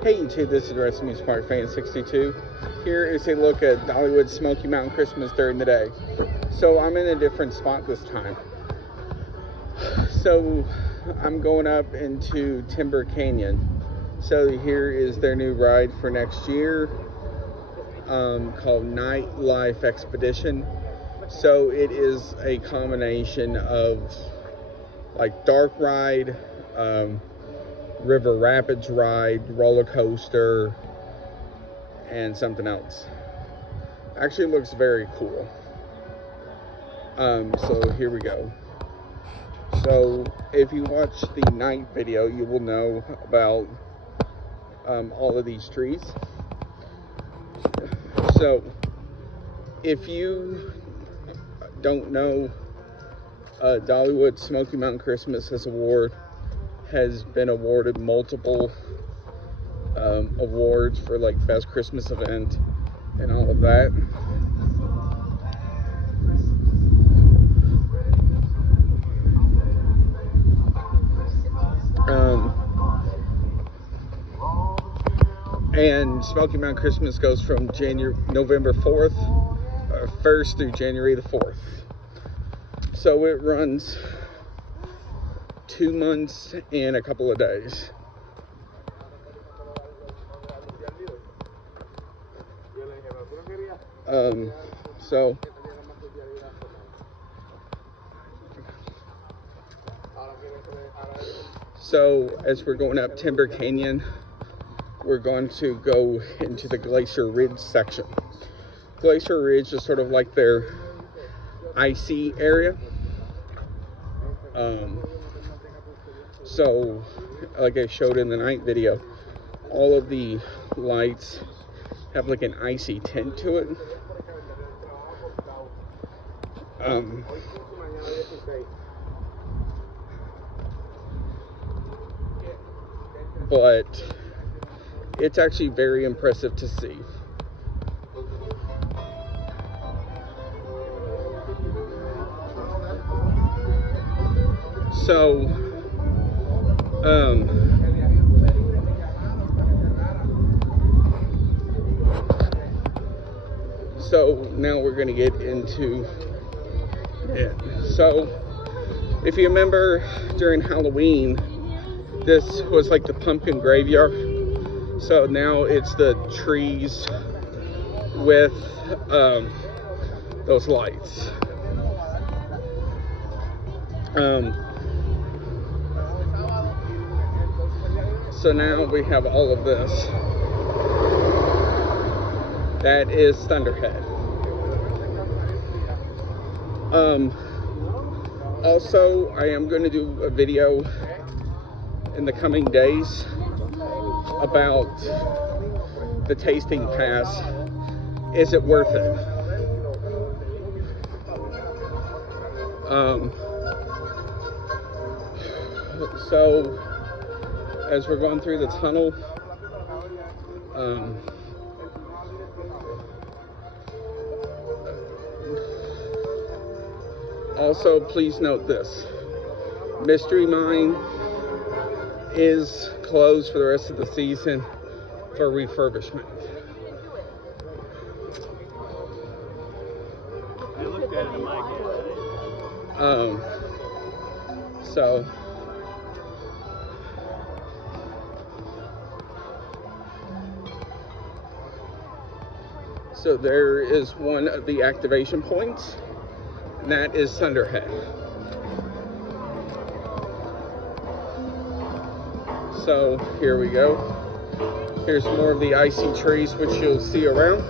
Hey YouTube, this is Wrestling Smart Fan 62. Here is a look at Dollywood Smokey Mountain Christmas during the day. So I'm in a different spot this time. So I'm going up into Timber Canyon. So here is their new ride for next year, called Nightlife Expedition. So it is a combination of like dark ride, river rapids ride, roller coaster, and something else. Actually looks very cool. So here we go. So if you watch the night video, you will know about all of these trees. So if you don't know, Dollywood Smokey Mountain Christmas has been awarded multiple awards for like best Christmas event and all of that. And Smoky Mountain Christmas goes from November 1st through January the 4th. So it runs 2 months and a couple of days. So as we're going up Timber Canyon, we're going to go into the Glacier Ridge section. Glacier Ridge is sort of like their icy area. So like I showed in the night video, all of the lights have like an icy tint to it. But it's actually very impressive to see. So now we're going to get into it. So if you remember during Halloween, this was like the pumpkin graveyard. So now it's the trees with those lights. So now we have all of this. That is Thunderhead. Also, I am going to do a video in the coming days about the tasting pass. Is it worth it? So as we're going through the tunnel, also please note this: Mystery Mine is closed for the rest of the season for refurbishment. I looked at it and like it. So there is one of the activation points, and that is Thunderhead. So here we go. Here's more of the icy trees which you'll see around.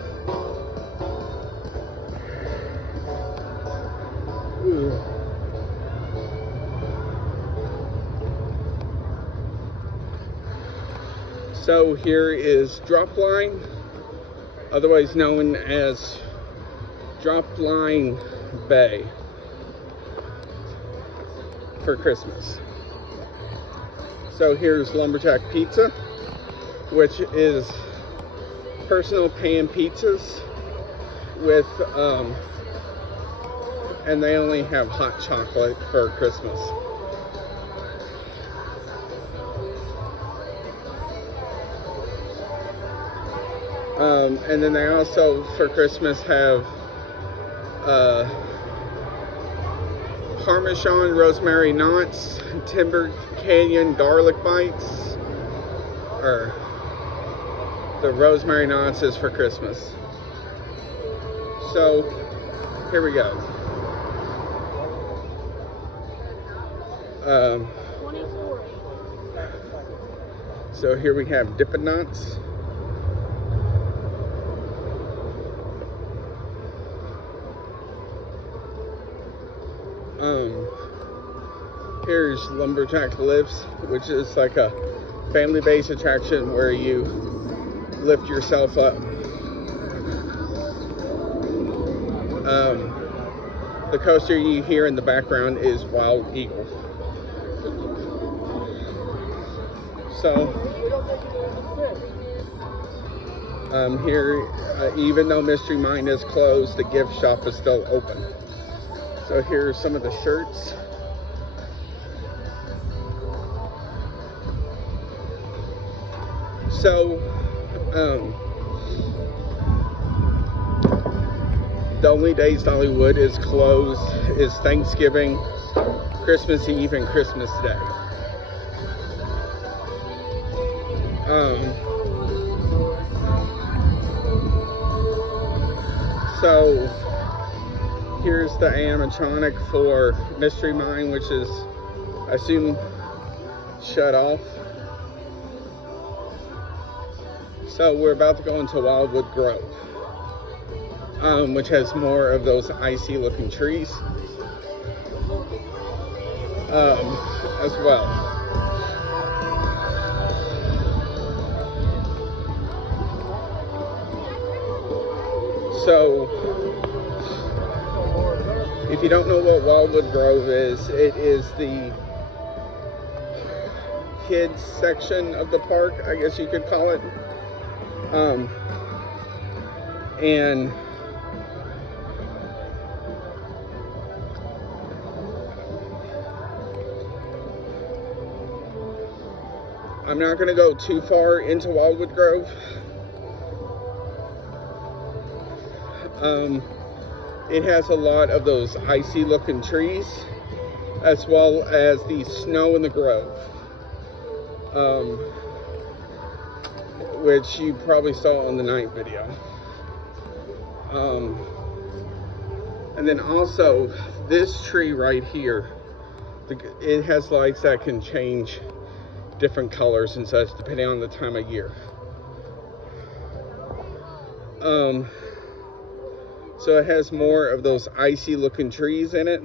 Ooh. So here is Dropline, otherwise known as Dropline Bay for Christmas. So here's Lumberjack Pizza, which is personal pan pizzas with and they only have hot chocolate for Christmas. And then they also, for Christmas, have Parmesan rosemary knots, Timber Canyon garlic bites, or the rosemary knots is for Christmas. So here we go. So here we have Dippin' Dots. Here's Lumberjack Lifts, which is like a family-based attraction where you lift yourself up. The coaster you hear in the background is Wild Eagle. So here, even though Mystery Mine is closed, the gift shop is still open. So here's some of the shirts. So the only days Dollywood is closed is Thanksgiving, Christmas Eve, and Christmas Day. So here's the animatronic for Mystery Mine, which is, I assume, shut off. So we're about to go into Wildwood Grove, which has more of those icy looking trees as well. So if you don't know what Wildwood Grove is, it is the kids section of the park, I guess you could call it. And I'm not going to go too far into Wildwood Grove. It has a lot of those icy looking trees, as well as the snow in the grove, which you probably saw on the night video. And then also this tree right here, it has lights that can change different colors and such depending on the time of year. So it has more of those icy looking trees in it,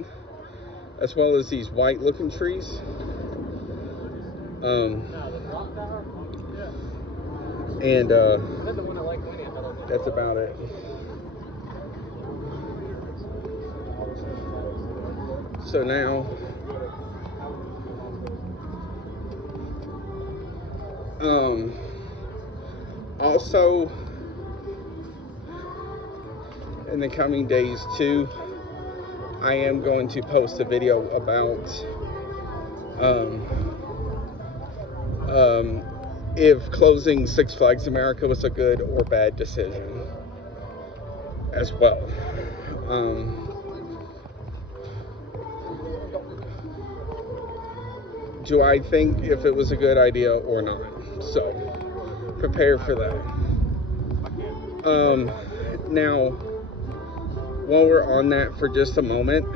as well as these white looking trees. And that's about it. So now also in the coming days too, I am going to post a video about if closing Six Flags America was a good or bad decision as well. Do I think if it was a good idea or not? So prepare for that. Now, while we're on that for just a moment,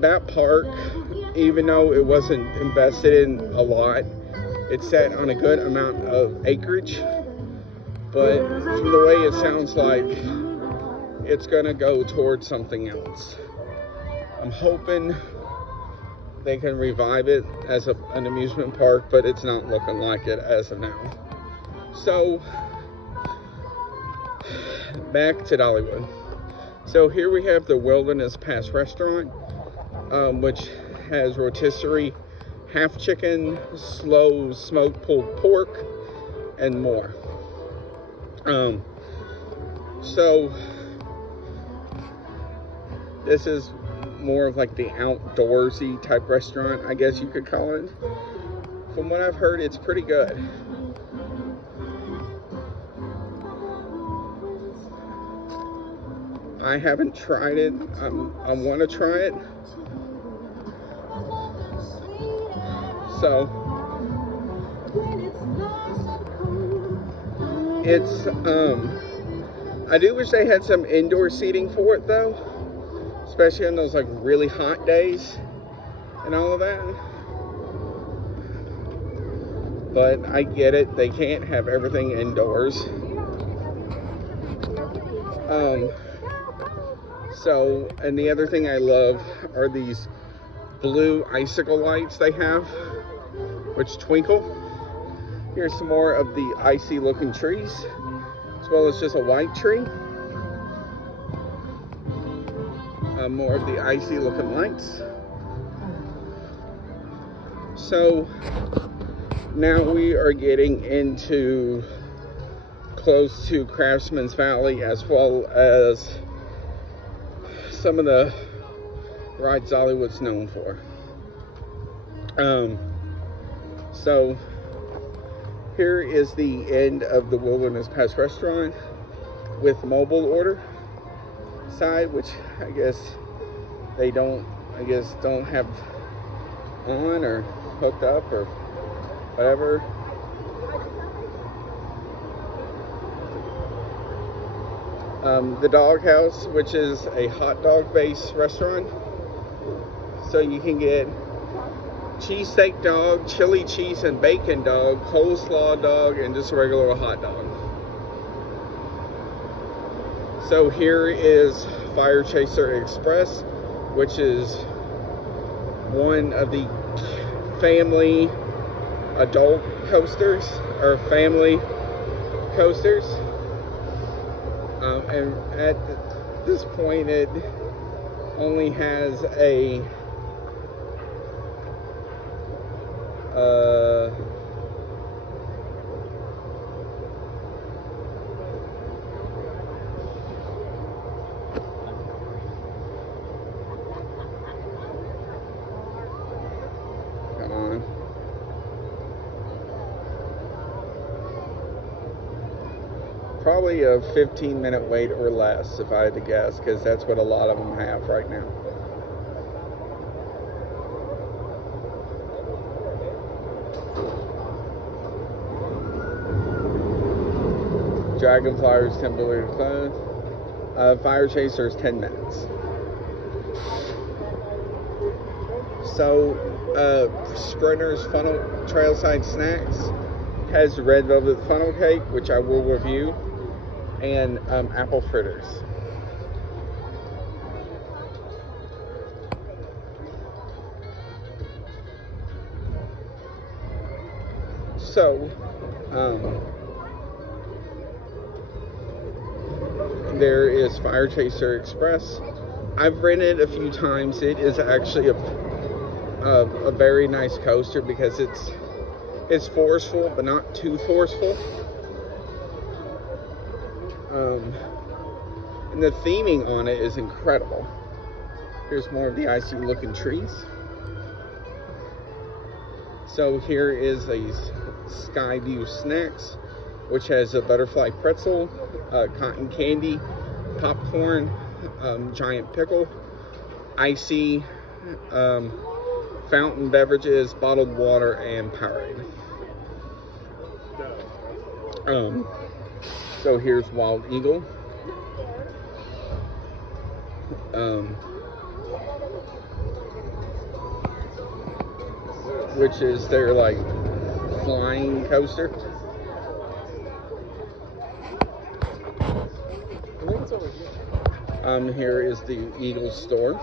that park, even though it wasn't invested in a lot, it sat on a good amount of acreage, but from the way it sounds like, it's gonna go towards something else. I'm hoping they can revive it as an amusement park, but it's not looking like it as of now. So back to Dollywood. So here we have the Wilderness Pass restaurant, which has rotisserie, half chicken, slow smoked pulled pork, and more. So this is more of like the outdoorsy type restaurant, I guess you could call it. From what I've heard, it's pretty good. I haven't tried it. I want to try it. So it's I do wish they had some indoor seating for it though, especially on those like really hot days and all of that. But I get it, they can't have everything indoors. So, and the other thing I love are these blue icicle lights they have, which twinkle. Here's some more of the icy looking trees, as well as just a white tree. More of the icy looking lights. So now we are getting into close to Craftsman's Valley, as well as some of the rides Dollywood's known for. So here is the end of the Wilderness Pass restaurant with mobile order side, which I guess they don't have on or hooked up or whatever. The Doghouse, which is a hot dog based restaurant, so you can get cheesesteak dog, chili cheese and bacon dog, coleslaw dog, and just a regular hot dog. So here is Fire Chaser Express, which is one of the family adult coasters, or family coasters. And at this point it only has a come on. Probably a 15-minute wait or less, if I had to guess, because that's what a lot of them have right now. Dragonflyers temporarily closed. Fire Chaser's 10 minutes. So, Sprinter's Funnel Trailside Snacks has red velvet funnel cake, which I will review, and apple fritters. So, there is Fire Chaser Express. I've rented a few times. It is actually a very nice coaster because it's forceful, but not too forceful. And the theming on it is incredible. Here's more of the icy looking trees. So here is a Skyview Snacks, which has a butterfly pretzel, cotton candy, popcorn, giant pickle, icy, fountain beverages, bottled water, and Powerade. So here's Wild Eagle. Which is their like flying coaster. Here is the Eagle store.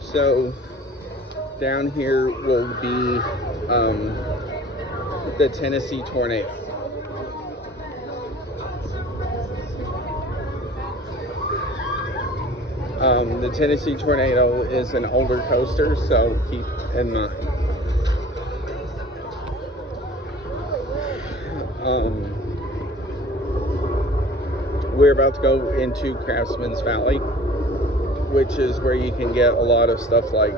So down here will be the Tennessee Tornado. The Tennessee Tornado is an older coaster, so keep in mind. We're about to go into Craftsman's Valley, which is where you can get a lot of stuff like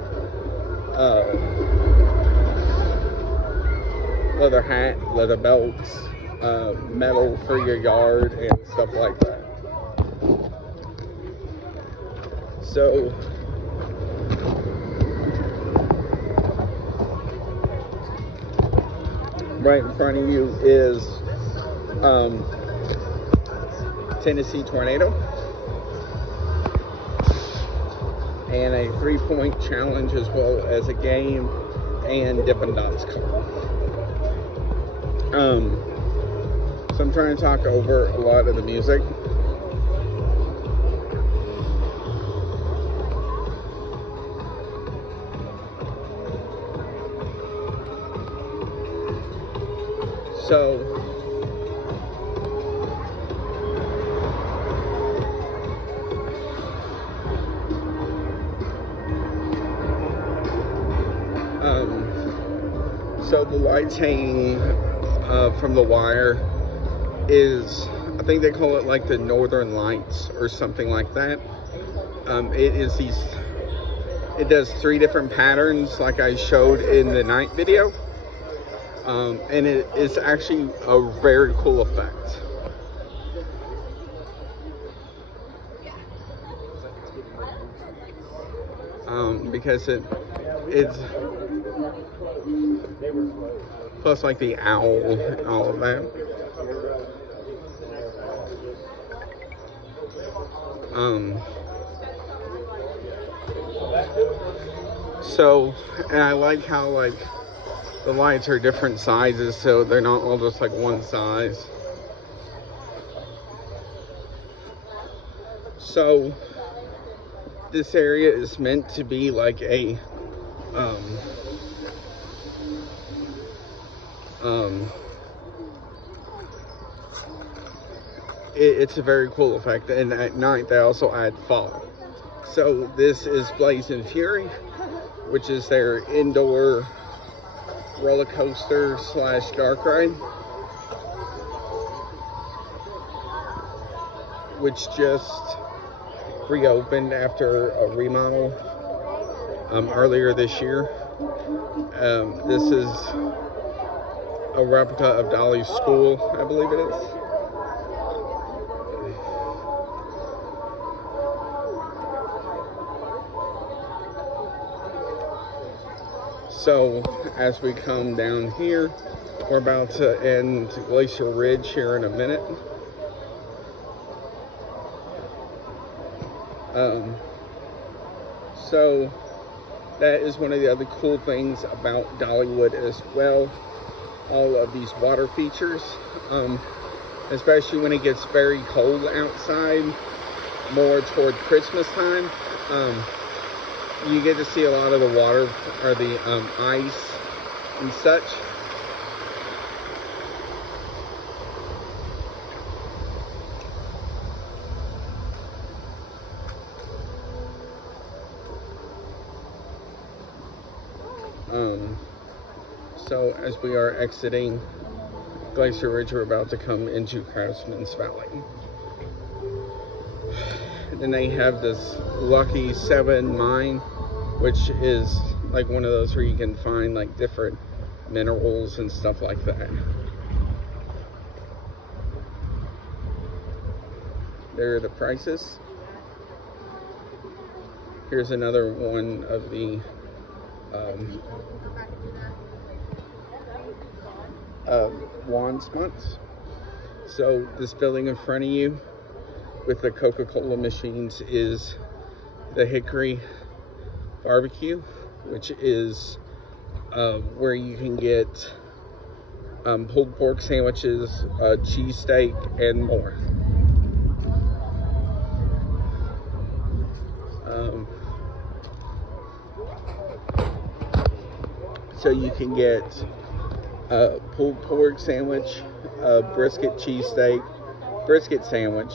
leather hat, leather belts, metal for your yard and stuff like that. So right in front of you is Tennessee Tornado and a 3-point challenge, as well as a game and Dippin' Dots card. So I'm trying to talk over a lot of the music. So the lights hanging from the wire is, I think they call it like the Northern Lights or something like that. It does 3 different patterns like I showed in the night video. And it is actually a very cool effect. Because it's plus like the owl and all of that. So, and I like how like the lights are different sizes, so they're not all just like one size. So this area is meant to be like a it's a very cool effect, and at night they also add fog. So this is Blazing Fury, which is their indoor roller coaster slash dark ride, which just reopened after a remodel earlier this year. This is a replica of Dolly's school, I believe it is. So as we come down here, we're about to end Glacier Ridge here in a minute. So that is one of the other cool things about Dollywood as well. All of these water features, especially when it gets very cold outside, more toward Christmas time. You get to see a lot of the water, or the ice and such. So as we are exiting Glacier Ridge, we're about to come into Craftsman's Valley. Then they have this Lucky 7 mine, which is like one of those where you can find like different minerals and stuff like that. There are the prices. Here's another one of the wand spots. So this building in front of you with the Coca-Cola machines is the Hickory Barbecue, which is where you can get pulled pork sandwiches, cheesesteak, and more. So you can get a pulled pork sandwich, a brisket cheesesteak, brisket sandwich,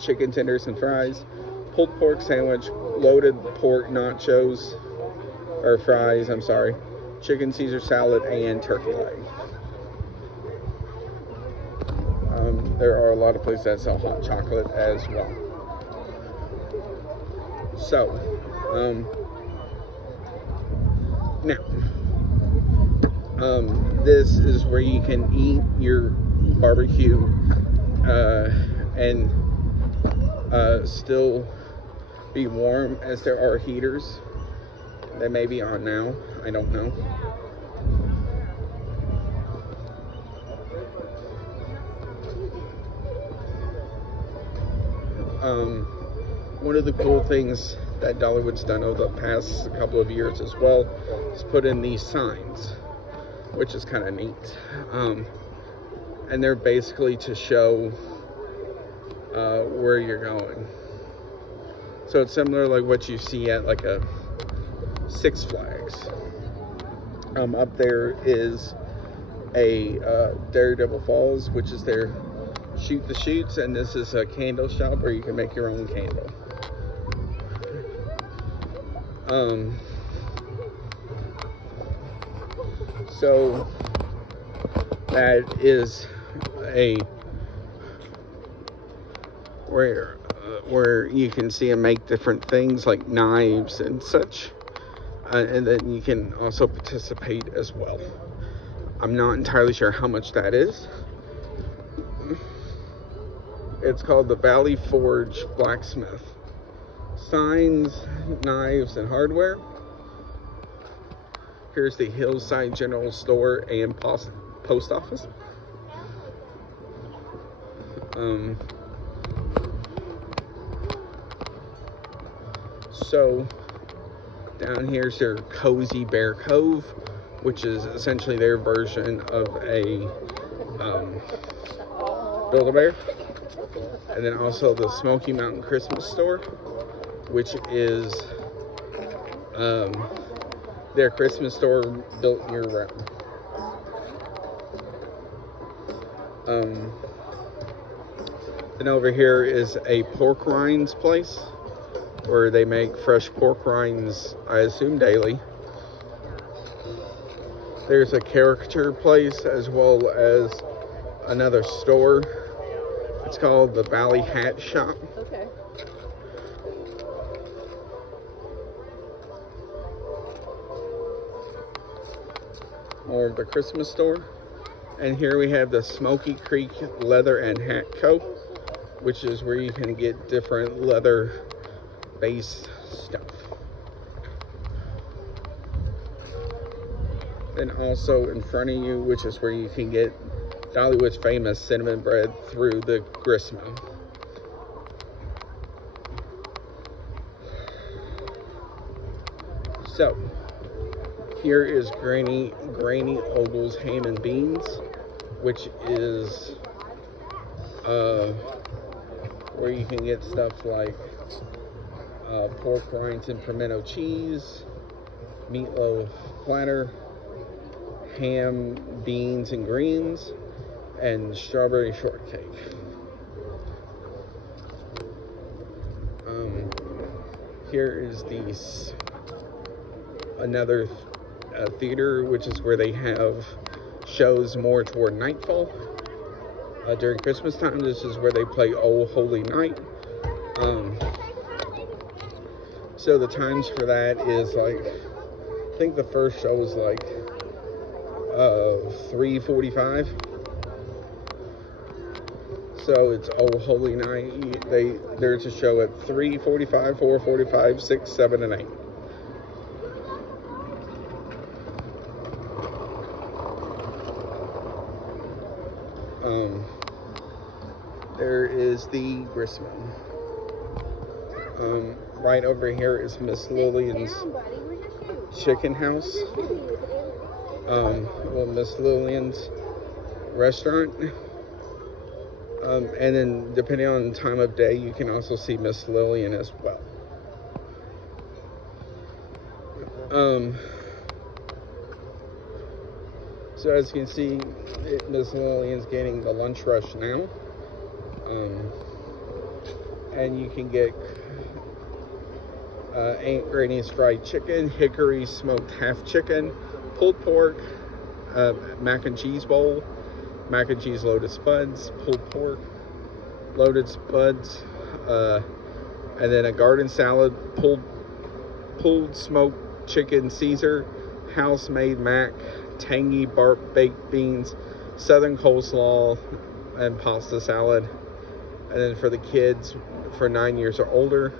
chicken tenders and fries, pulled pork sandwich, loaded pork nachos, or fries, I'm sorry, chicken Caesar salad, and turkey leg. There are a lot of places that sell hot chocolate as well. So, now, this is where you can eat your barbecue and still be warm, as there are heaters. They may be on now, I don't know. One of the cool things that Dollywood's done over the past couple of years as well is put in these signs, which is kind of neat. And they're basically to show where you're going. So it's similar like what you see at like a Six Flags. Up there is a Daredevil Falls, which is their shoot the shoots, and this is a candle shop where you can make your own candle. So that is a where you can see them make different things like knives and such, and then you can also participate as well. I'm not entirely sure how much that is. It's called the Valley Forge Blacksmith. Signs, knives, and hardware. Here's the Hillside General Store and post office. So down here's their Cozy Bear Cove, which is essentially their version of a Build-A-Bear. And then also the Smoky Mountain Christmas Store, which is their Christmas store built year-round. Then over here is a pork rinds place where they make fresh pork rinds, I assume daily. There's a caricature place as well as another store. It's called the Valley Hat Shop. Okay. More of the Christmas store. And here we have the Smoky Creek Leather and Hat Co., which is where you can get different leather based stuff. Then also in front of you, which is where you can get Dollywood's famous cinnamon bread through the grist mill. So here is Granny Ogle's Ham and Beans, which is where you can get stuff like pork rinds and pimento cheese, meatloaf platter, ham, beans, and greens, and strawberry shortcake. Here is another theater, which is where they have shows more toward nightfall. During Christmas time, this is where they play Oh Holy Night. So the times for that is like, I think the first show is like 3:45. So it's Oh Holy Night. There's a show at 3:45, 4:45, 6, 7, and 8. There is the grist mill. Right over here is Miss Lillian's Chicken House. Well, Miss Lillian's restaurant. And then depending on the time of day, you can also see Miss Lillian as well. So as you can see, Miss Lillian's getting the lunch rush now. And you can get Aunt Granny's fried chicken, hickory smoked half chicken, pulled pork, mac and cheese bowl, mac and cheese loaded spuds, pulled pork, loaded spuds, and then a garden salad, pulled smoked chicken Caesar, house made mac, tangy baked beans, southern coleslaw, and pasta salad. And then for the kids, for 9 years or older,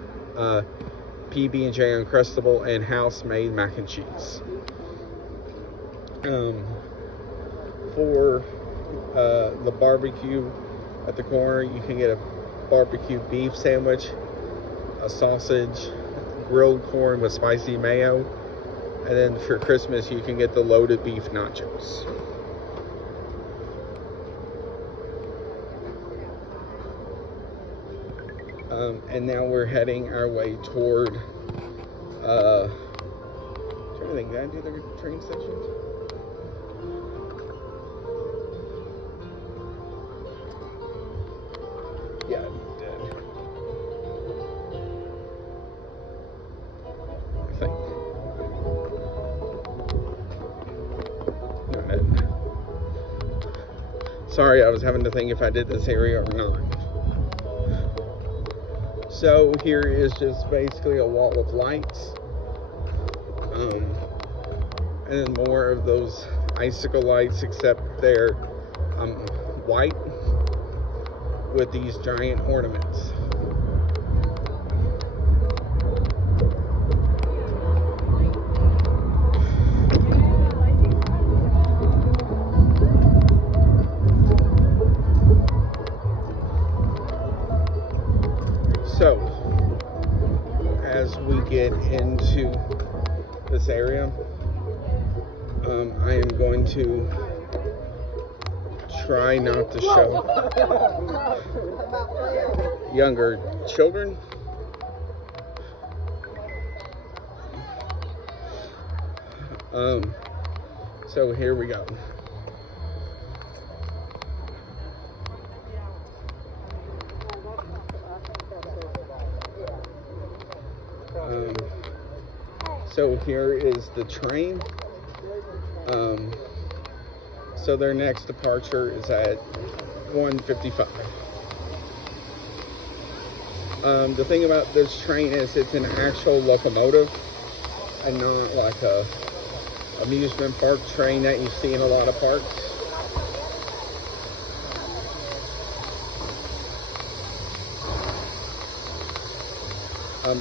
PB&J Uncrustable and house-made mac and cheese. For the barbecue at the corner, you can get a barbecue beef sandwich, a sausage, grilled corn with spicy mayo, and then for Christmas you can get the loaded beef nachos. And now we're heading our way toward I'm trying to think, did I do the train stations? Yeah, I did. I think. No, I didn't. Sorry, I was having to think if I did this area or not. So here is just basically a wall of lights. And then more of those icicle lights, except they're white with these giant ornaments. So, as we get into this area, I am going to try not to show younger children. So here we go. So here is the train. So their next departure is at 1:55. The thing about this train is it's an actual locomotive and not like a amusement park train that you see in a lot of parks.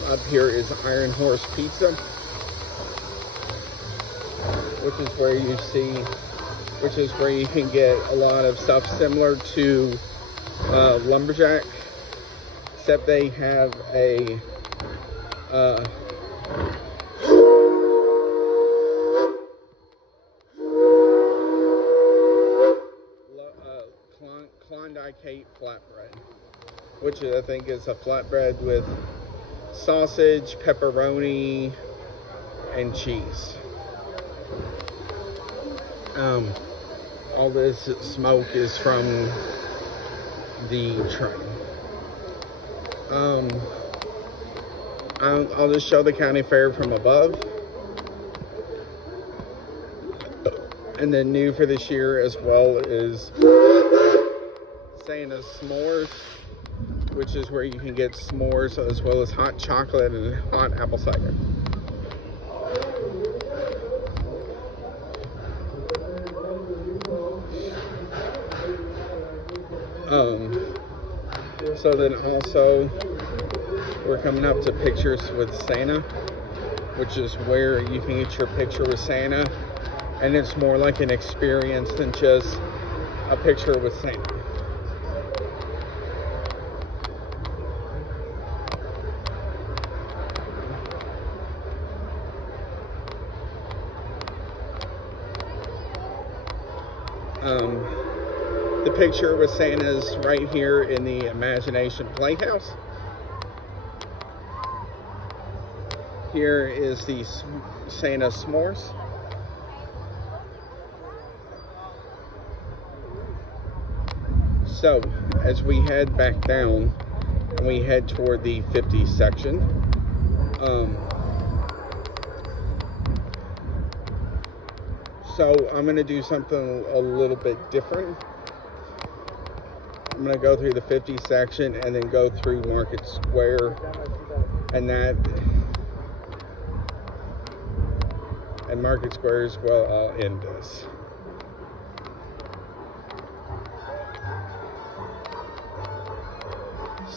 Up here is Iron Horse Pizza, which is where you can get a lot of stuff similar to Lumberjack, except they have a Klondike flatbread, which I think is a flatbread with sausage, pepperoni, and cheese. All this smoke is from the train. I'll just show the county fair from above. And then new for this year as well is Santa's S'mores, which is where you can get s'mores as well as hot chocolate and hot apple cider. So then also we're coming up to Pictures with Santa, which is where you can get your picture with Santa, and it's more like an experience than just a picture with Santa. The picture with Santa's right here in the Imagination Playhouse. Here is the Santa S'mores. So, as we head back down and we head toward the 50 section, so I'm going to do something a little bit different. I'm going to go through the 50 section and then go through Market Square, and Market Square is where I'll end this.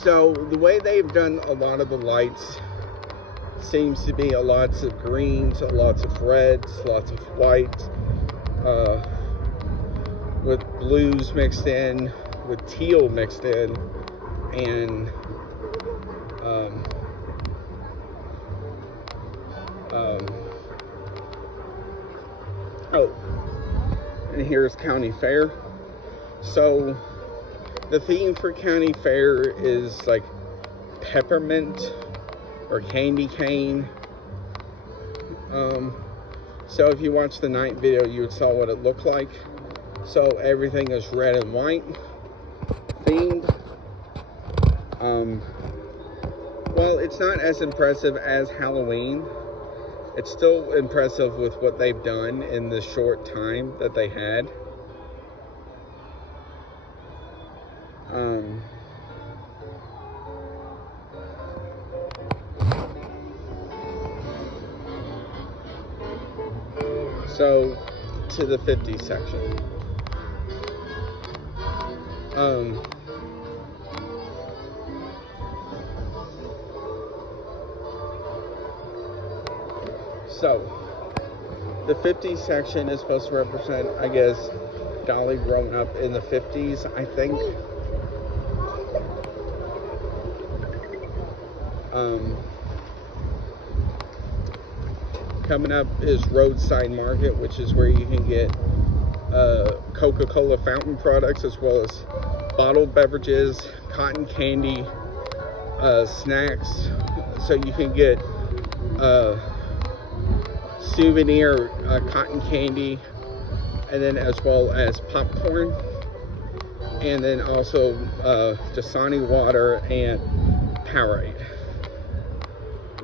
So the way they've done a lot of the lights seems to be lots of greens, lots of reds, lots of whites, with blues mixed in, with teal mixed in, and oh, and here's County Fair. So the theme for County Fair is like peppermint or candy cane. So if you watch the night video, you saw what it looked like. So everything is red and white themed. Well, it's not as impressive as Halloween. It's still impressive with what they've done in the short time that they had. So, to the 50s section. So, the 50s section is supposed to represent, I guess, Dolly growing up in the 50s, I think. Coming up is Roadside Market, which is where you can get Coca-Cola fountain products, as well as bottled beverages, cotton candy, snacks. So you can get souvenir cotton candy, and then as well as popcorn, and then also Dasani water and Powerade.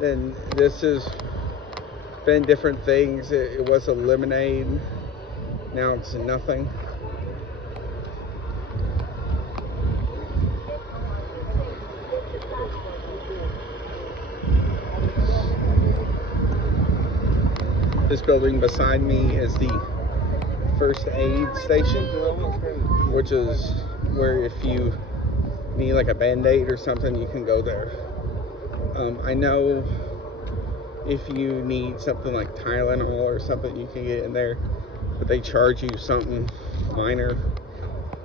Then this has been different things. It was a lemonade, now it's nothing. This building beside me is the first aid station, which is where if you need like a band-aid or something, you can go there. I know if you need something like Tylenol or something, you can get in there, but they charge you something minor.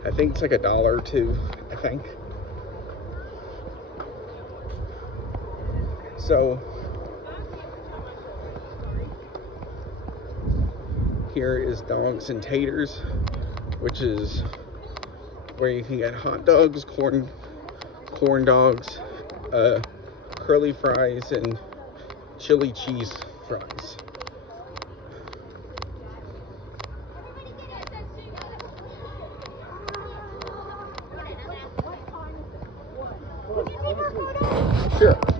I think it's like $1 or $2, I think. So here is Dogs and Taters, which is where you can get hot dogs, corn dogs, curly fries, and chili cheese fries. Sure.